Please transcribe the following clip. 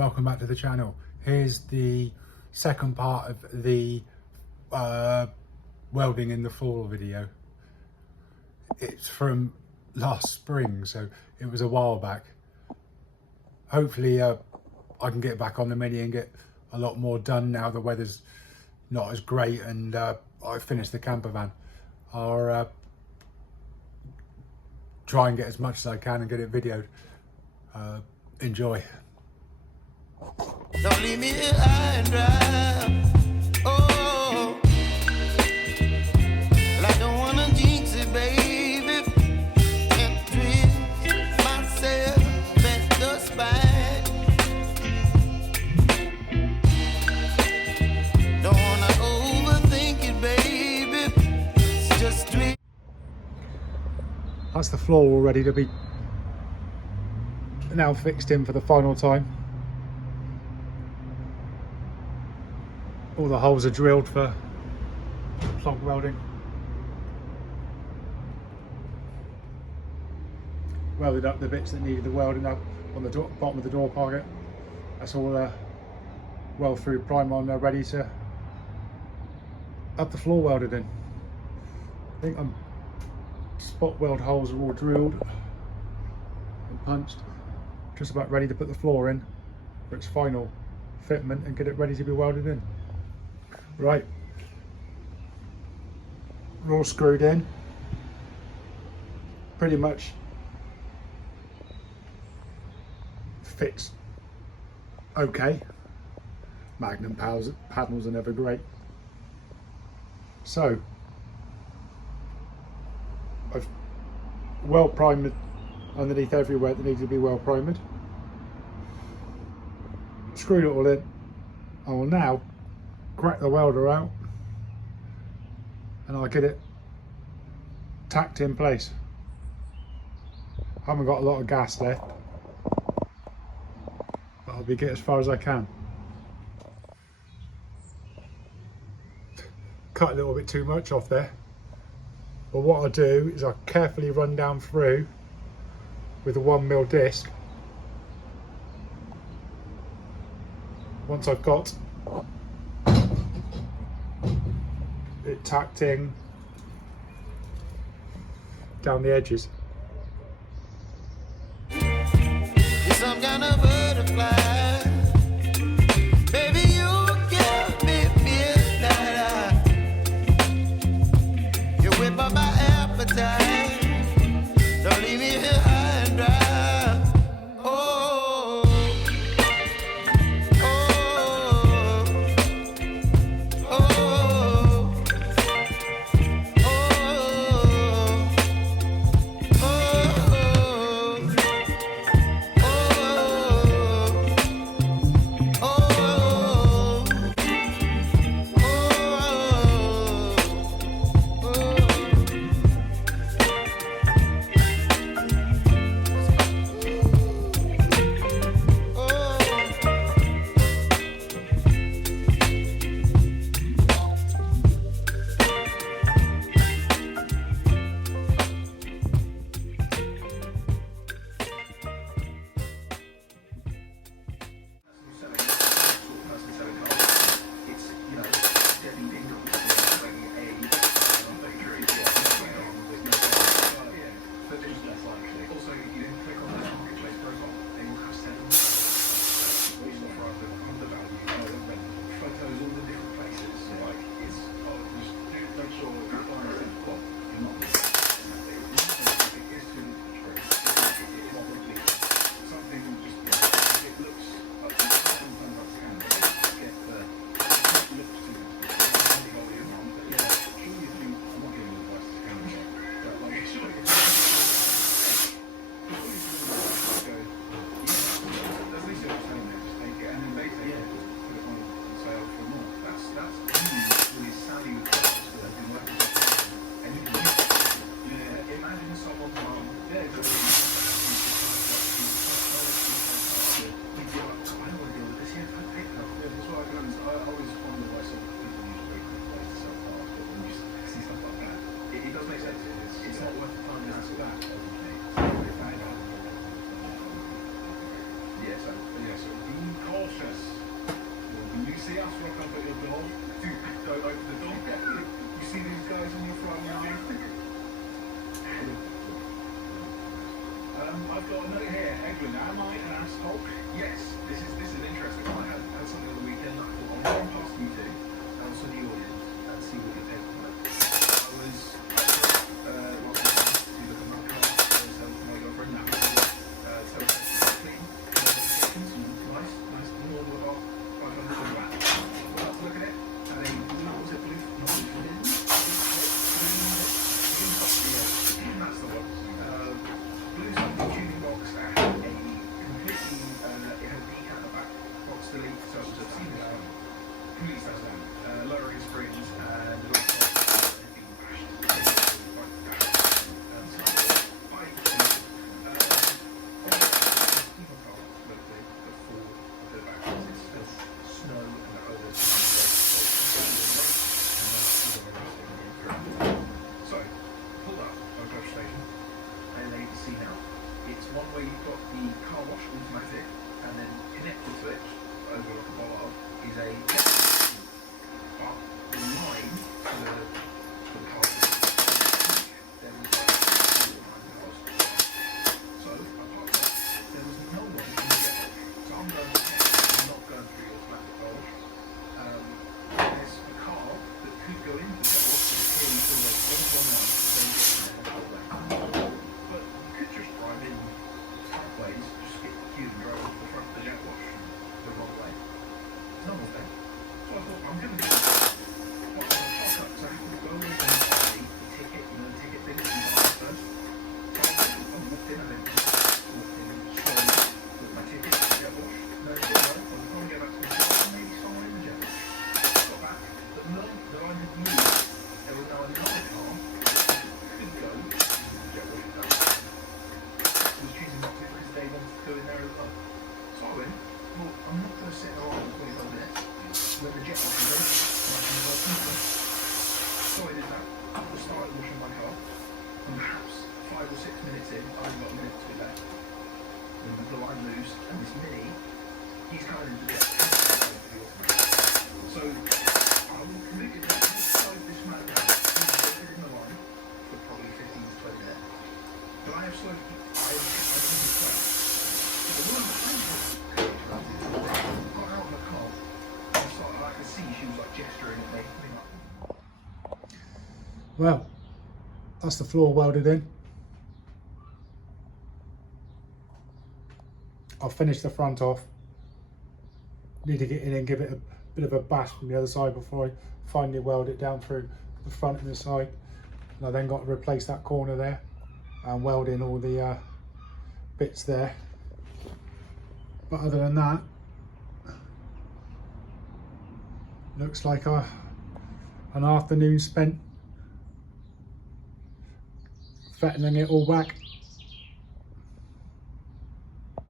welcome back to the channel. Here's the second part of the welding in the fall video. It's from last spring, so it was a while back. Hopefully I can get back on the Mini and get a lot more done now the weather's not as great, and I finished the camper van. I'll try and get as much as I can and get it videoed. Enjoy. Don't leave me here high and dry. Oh, well, I don't wanna jinx it, baby, and twist myself at the spine. Don't wanna overthink it, baby. It's just twist. That's the floor all ready to be now fixed in for the final time. All the holes are drilled for plug welding. Welded up the bits that needed the welding up on the bottom of the door pocket. That's all weld through primer on there, ready to have the floor welded in. I think spot weld holes are all drilled and punched. Just about ready to put the floor in for its final fitment and get it ready to be welded in. Right, we're all screwed in, pretty much fits okay. Magnum panels are never great. So I've weld primed underneath everywhere that needs to be weld primed. Screwed it all in. I will now crack the welder out and I'll get it tacked in place. I haven't got a lot of gas left, but I'll get as far as I can. Cut a little bit too much off there, but what I'll do is I'll carefully run down through with a 1mm disc. Once I've got it tacked in down the edges. You're some kind of butterfly. Baby, you give me midnight. You whip up my appetite. Don't leave me here high and dry. Oh, oh, oh, oh, oh, oh. see us rock up at your door, don't open the door. You see these guys on your front line? I've got a note here. Eglin, am I an asshole? Yes, this is interesting. I had something on the weekend that I thought I'll run past you two, and also the audience, and see what you think of it. I was walking to look at my car, tell my girlfriend that tell her clean, nice, normal about 500 watt. Well, let's look at it, and then was it blue? That's the one. Blue tuning box that had a completely, it had a peak at the back, box delete, so it was a seamless one. Complete stuff down. Lowering springs and the last one had been bashed. So, pulled up by Dodge Station, and there you can see now, it's one where you've got the car wash automatic, and then connected to it, over like a bollard, is a but the line to the car there was like 4 cars. So, apart from that, there was no one in the jet wash. So I'm going ahead, I'm not going through the automatic car wash. There's a car that could go into the jet wash, but it's clearly still like one line, so you get in there the whole way. But you could just drive in ways, just get the queue and drive off the front of the jet wash the wrong way. It's not all day. So I thought, I'm going to do this. What was the park up? So I have to go in and buy the ticket, the ticket thing that you buy first. So I walked in and then slowly with my ticket to the jet wash. No, it's all right. I was going to get back to my car, maybe someone in the jet wash. Got back, but no, the line had moved. There was now another car that could go to the jet wash and down. I was choosing not to because they wanted to go in there as well. So I went, well, I'm not going to sit in a line for 25 minutes when the jet wash is open, and I can go into it. So I did that. I started washing my car, and perhaps 5 or 6 minutes in, I've only got a minute or two left. And the line moves, and this Mini, he's coming into the jet wash. So I will commit it that this side this smack down. He's waited in the line for probably 15 to 20 minutes. But I have slowly, I think it's well. But the woman behind me got out of the car, and I could see she was like gesturing at me. Well, that's the floor welded in. I'll finish the front off. Need to get in and give it a bit of a bash from the other side before I finally weld it down through the front and the side. And I then got to replace that corner there and weld in all the bits there. But other than that, looks like an afternoon spent fettling it all back